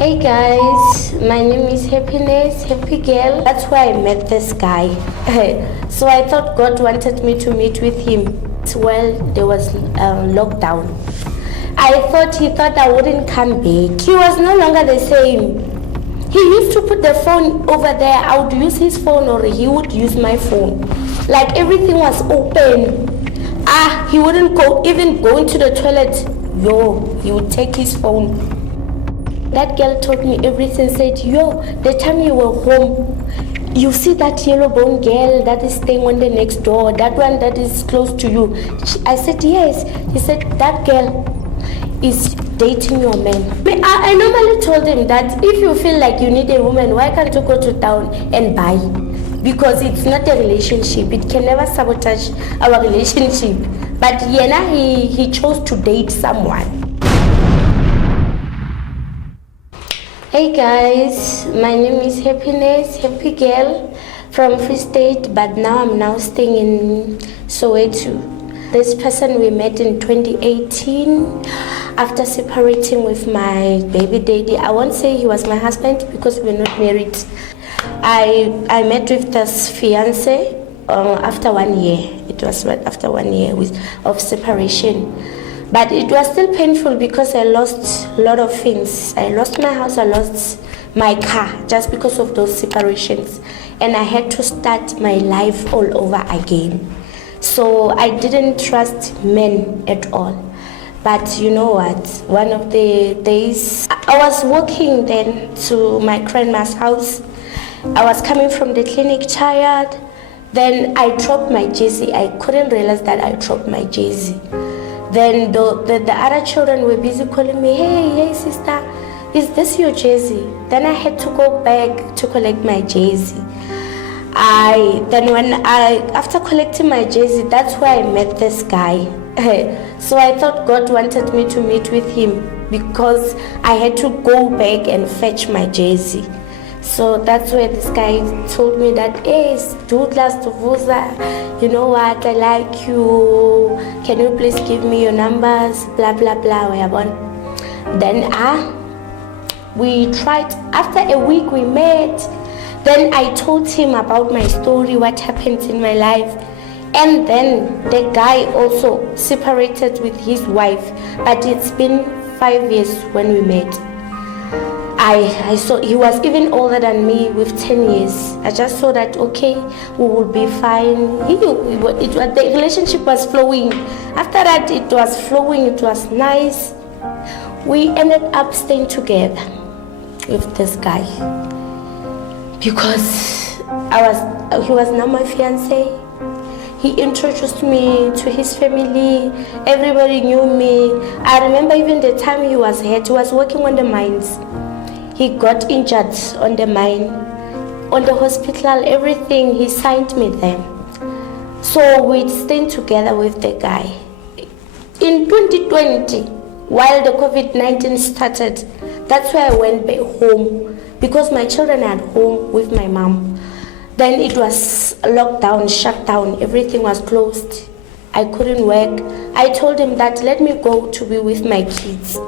Hey guys, my name is Happiness, Happy Girl. That's where I met this guy. So I thought God wanted me to meet with him. Well, there was lockdown. He thought I wouldn't come back. He was no longer the same. He used to put the phone over there. I would use his phone or he would use my phone. Like everything was open. He wouldn't even go into the toilet. He would take his phone. That girl told me everything, said, the time you were home, you see that yellow bone girl that is staying on the next door, that one that is close to you. I said, yes. He said, that girl is dating your man. I normally told him that if you feel like you need a woman, why can't you go to town and buy? Because it's not a relationship. It can never sabotage our relationship. But he chose to date someone. Hey guys, my name is Happiness, Happy Girl from Free State, but I'm now staying in Soweto. This person we met in 2018 after separating with my baby daddy. I won't say he was my husband because we're not married. I met with this fiance after 1 year. It was after 1 year of separation. But it was still painful because I lost a lot of things. I lost my house, I lost my car just because of those separations. And I had to start my life all over again. So I didn't trust men at all. But you know what? One of the days, I was walking then to my grandma's house. I was coming from the clinic tired. Then I dropped my jersey. I couldn't realize that I dropped my jersey. Then the other children were busy calling me, hey sister, is this your jersey? Then I had to go back to collect my jersey. After collecting my jersey, that's where I met this guy. So I thought God wanted me to meet with him because I had to go back and fetch my jersey. So that's where this guy told me that, hey, Douglas Tuvuza, you know what, I like you. Can you please give me your numbers? Blah, blah, blah. Then we tried. After a week we met. Then I told him about my story, what happened in my life. And then the guy also separated with his wife. But it's been 5 years when we met. I saw he was even older than me with 10 years. I just saw that, okay, we will be fine. The relationship was flowing. After that, it was flowing, it was nice. We ended up staying together with this guy because he was now my fiance. He introduced me to his family. Everybody knew me. I remember even the time he was hurt. He was working on the mines. He got injured on the mine, on the hospital, everything. He signed me there. So we stayed together with the guy. In 2020, while the COVID-19 started, that's where I went back home because my children are at home with my mom. Then it was lockdown, shut down, everything was closed. I couldn't work. I told him that let me go to be with my kids.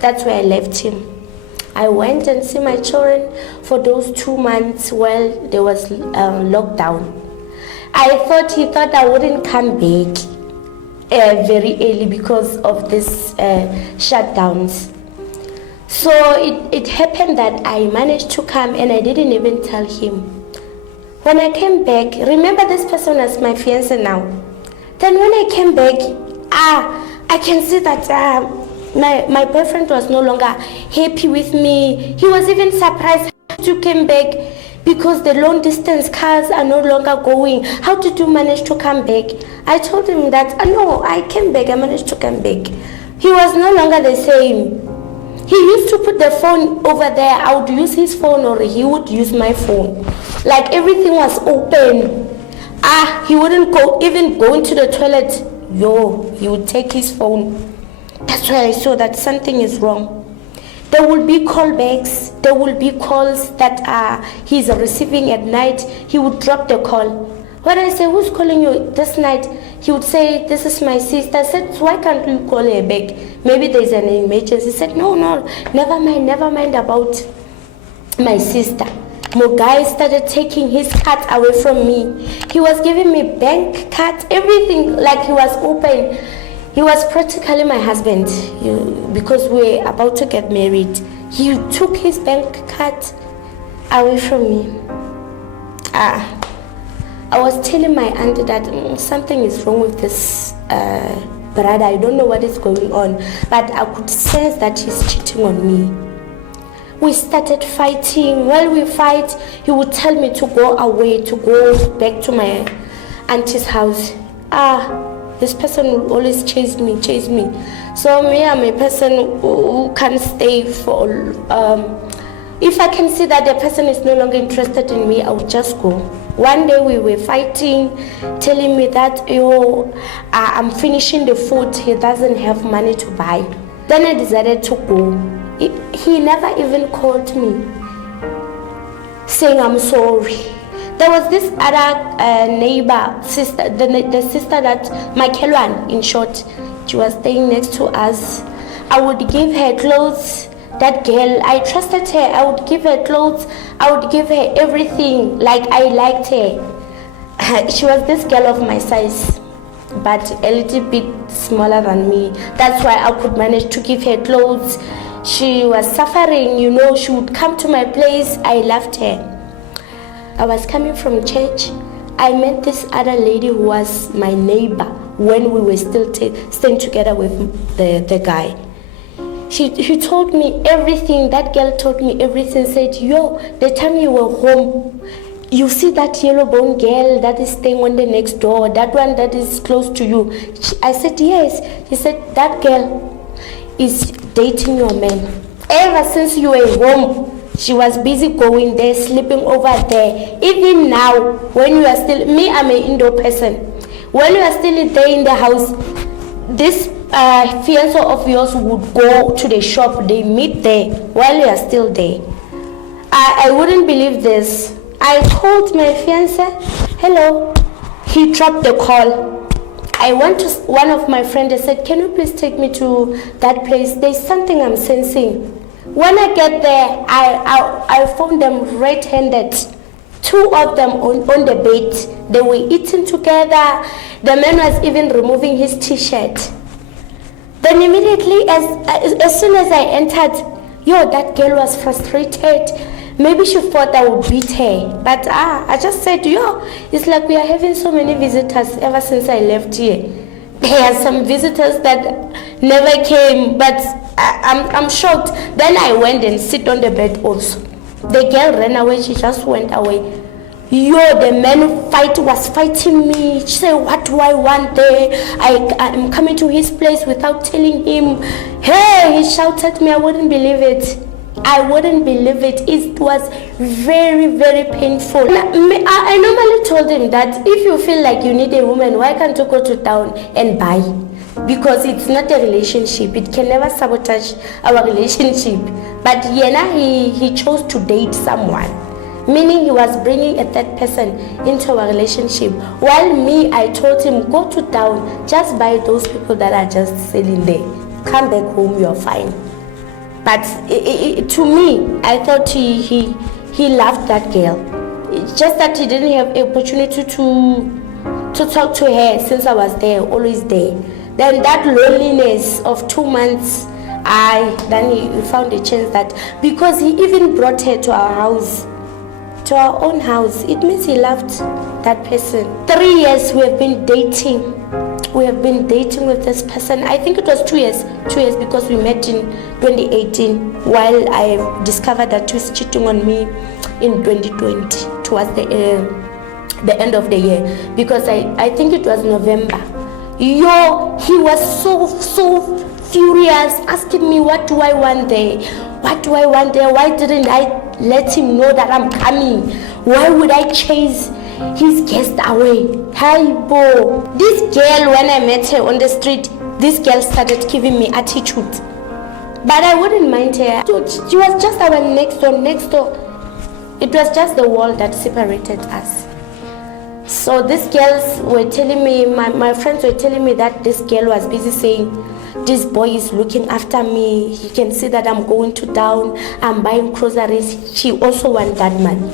That's where I left him. I went and see my children for those 2 months while there was lockdown. He thought I wouldn't come back very early because of this shutdowns. So it happened that I managed to come and I didn't even tell him. When I came back, remember this person as my fiance now. Then when I came back, I can see that my boyfriend was no longer happy with me. He was even surprised to come back because the long distance cars are no longer going. How did you manage to come back? I told him that, no, I came back, I managed to come back. He was no longer the same. He used to put the phone over there. I would use his phone or he would use my phone. Like everything was open. He wouldn't even go into the toilet. He would take his phone. That's why I saw that something is wrong. There will be callbacks. There will be calls that he's receiving at night. He would drop the call. When I say, who's calling you this night? he would say, this is my sister. I said, so why can't you call her back? Maybe there's an emergency. He said, no, never mind about my sister. My guy started taking his card away from me. He was giving me bank cards, everything, like he was open. He was practically my husband because we're about to get married. He took his bank card away from me. I was telling my auntie that something is wrong with this brother. I don't know what is going on, but I could sense that he's cheating on me. We started fighting. While we fight, he would tell me to go away, to go back to my auntie's house. This person will always chase me. So me, I'm a person who can't stay for. If I can see that the person is no longer interested in me, I would just go. One day we were fighting, telling me that I'm finishing the food, he doesn't have money to buy. Then I decided to go. He never even called me saying I'm sorry. There was this other neighbor, sister, the sister that, my Kelwan in short, she was staying next to us. I would give her clothes. That girl, I trusted her. I would give her clothes. I would give her everything. Like I liked her. She was this girl of my size, but a little bit smaller than me. That's why I could manage to give her clothes. She was suffering, she would come to my place. I loved her. I was coming from church. I met this other lady who was my neighbor when we were still staying together with the guy. She told me everything. That girl told me everything. Said, the time you were home, you see that yellow bone girl that is staying on the next door, that one that is close to you. I said, yes. He said, that girl is dating your man. Ever since you were home, she was busy going there, sleeping over there. Even now, when you are still, me, I'm an indoor person. When you are still there in the house, this fiancé of yours would go to the shop. They meet there while you are still there. I wouldn't believe this. I told my fiancé, hello. He dropped the call. I went to one of my friends. I said, can you please take me to that place? There's something I'm sensing. When I get there, I found them red-handed. Two of them on the bed. They were eating together. The man was even removing his t-shirt. Then immediately, as soon as I entered, that girl was frustrated. Maybe she thought I would beat her. But I just said, it's like we are having so many visitors ever since I left here. There are some visitors that never came, but I'm shocked. Then I went and sit on the bed also. The girl ran away. She just went away. The man was fighting me. She said, what do I want there? I'm coming to his place without telling him. Hey, he shouted at me. I wouldn't believe it. It was very, very painful. I normally told him that if you feel like you need a woman, why can't you go to town and buy? Because it's not a relationship. It can never sabotage our relationship. But he chose to date someone. Meaning he was bringing a third person into our relationship. While me, I told him, go to town, just buy those people that are just selling there. Come back home, you're fine. But to me, I thought he loved that girl. It's just that he didn't have an opportunity to talk to her since I was there, always there. Then that loneliness of 2 months, then he found a chance that, because he even brought her to our house, to our own house. It means he loved that person. 3 years we have been dating. We have been dating with this person. I think it was 2 years. 2 years because we met in 2018 while I discovered that he was cheating on me in 2020 towards the end of the year, because I think it was November. He was so furious, asking me what do I want there? Why didn't I let him know that I'm coming? Why would I chase his guest away? Hi, Bo. This girl, when I met her on the street, this girl started giving me attitude. But I wouldn't mind her. She was just our next door. It was just the wall that separated us. So these girls were telling me, my friends were telling me that this girl was busy saying, this boy is looking after me. He can see that I'm going to town, I'm buying groceries. She also wants that money.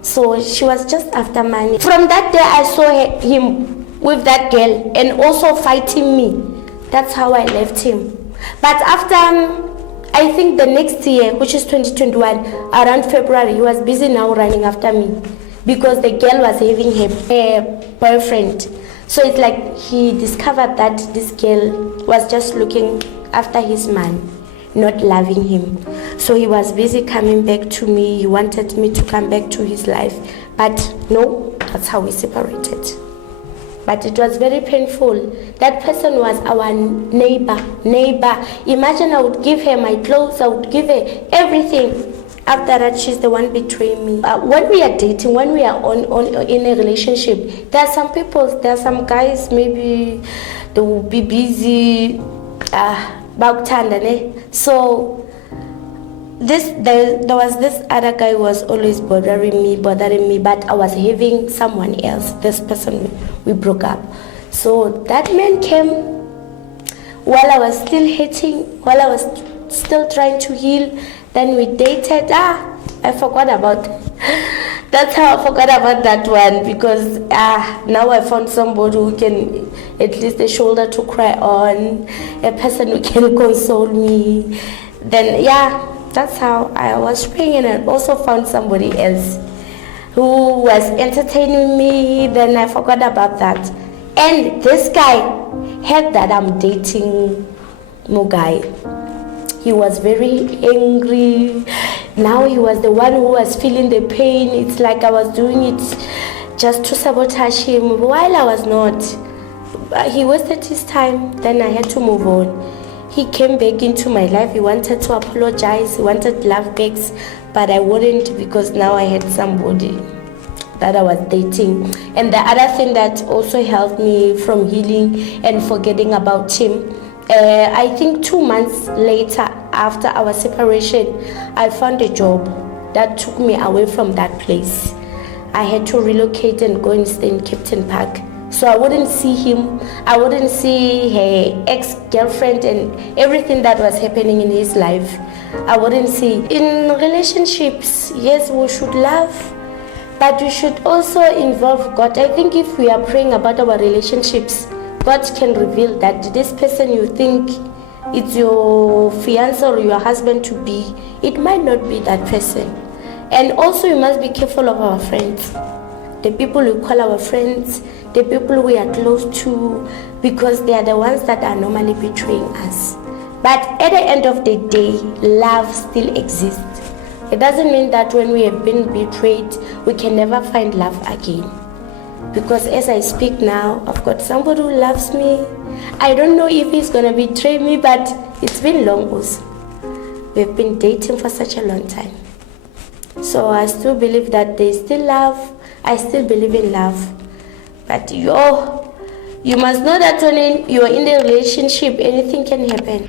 So she was just after money. From that day, I saw him with that girl and also fighting me. That's how I left him. But after, I think the next year, which is 2021, around February, he was busy now running after me because the girl was having her boyfriend. So it's like he discovered that this girl was just looking after his man, not loving him. So he was busy coming back to me. He wanted me to come back to his life. But no, that's how we separated. But it was very painful. That person was our neighbor. Imagine I would give her my clothes, I would give her everything. After that, she's the one betraying me. When we are dating, when we are in a relationship, there are some people, there are some guys, maybe they will be busy. So there was this other guy who was always bothering me, but I was having someone else. This person, we broke up. So that man came while I was still hating, while I was still trying to heal. Then we dated. I forgot about that's how I forgot about that one, because now I found somebody who can at least a shoulder to cry on, a person who can console me. Then that's how I was praying, and I also found somebody else who was entertaining me. Then I forgot about that. And this guy heard that I'm dating more guy. He was very angry. Now he was the one who was feeling the pain. It's like I was doing it just to sabotage him while I was not. He wasted his time. Then I had to move on. He came back into my life. He wanted to apologize. He wanted love backs, but I wouldn't, because now I had somebody that I was dating. And the other thing that also helped me from healing and forgetting about him, I think 2 months later after our separation, I found a job that took me away from that place. I had to relocate and go and stay in Captain Park. So I wouldn't see him, I wouldn't see her ex-girlfriend and everything that was happening in his life. I wouldn't see. In relationships, yes, we should love, but we should also involve God. I think if we are praying about our relationships, God can reveal that this person you think it's your fiancé or your husband to be, it might not be that person. And also we must be careful of our friends, the people we call our friends, the people we are close to, because they are the ones that are normally betraying us. But at the end of the day, love still exists. It doesn't mean that when we have been betrayed, we can never find love again. Because as I speak now, I've got somebody who loves me. I don't know if he's going to betray me, but it's been long also. We've been dating for such a long time. So I still believe that there's still love. I still believe in love. But you must know that when you're in a relationship, anything can happen.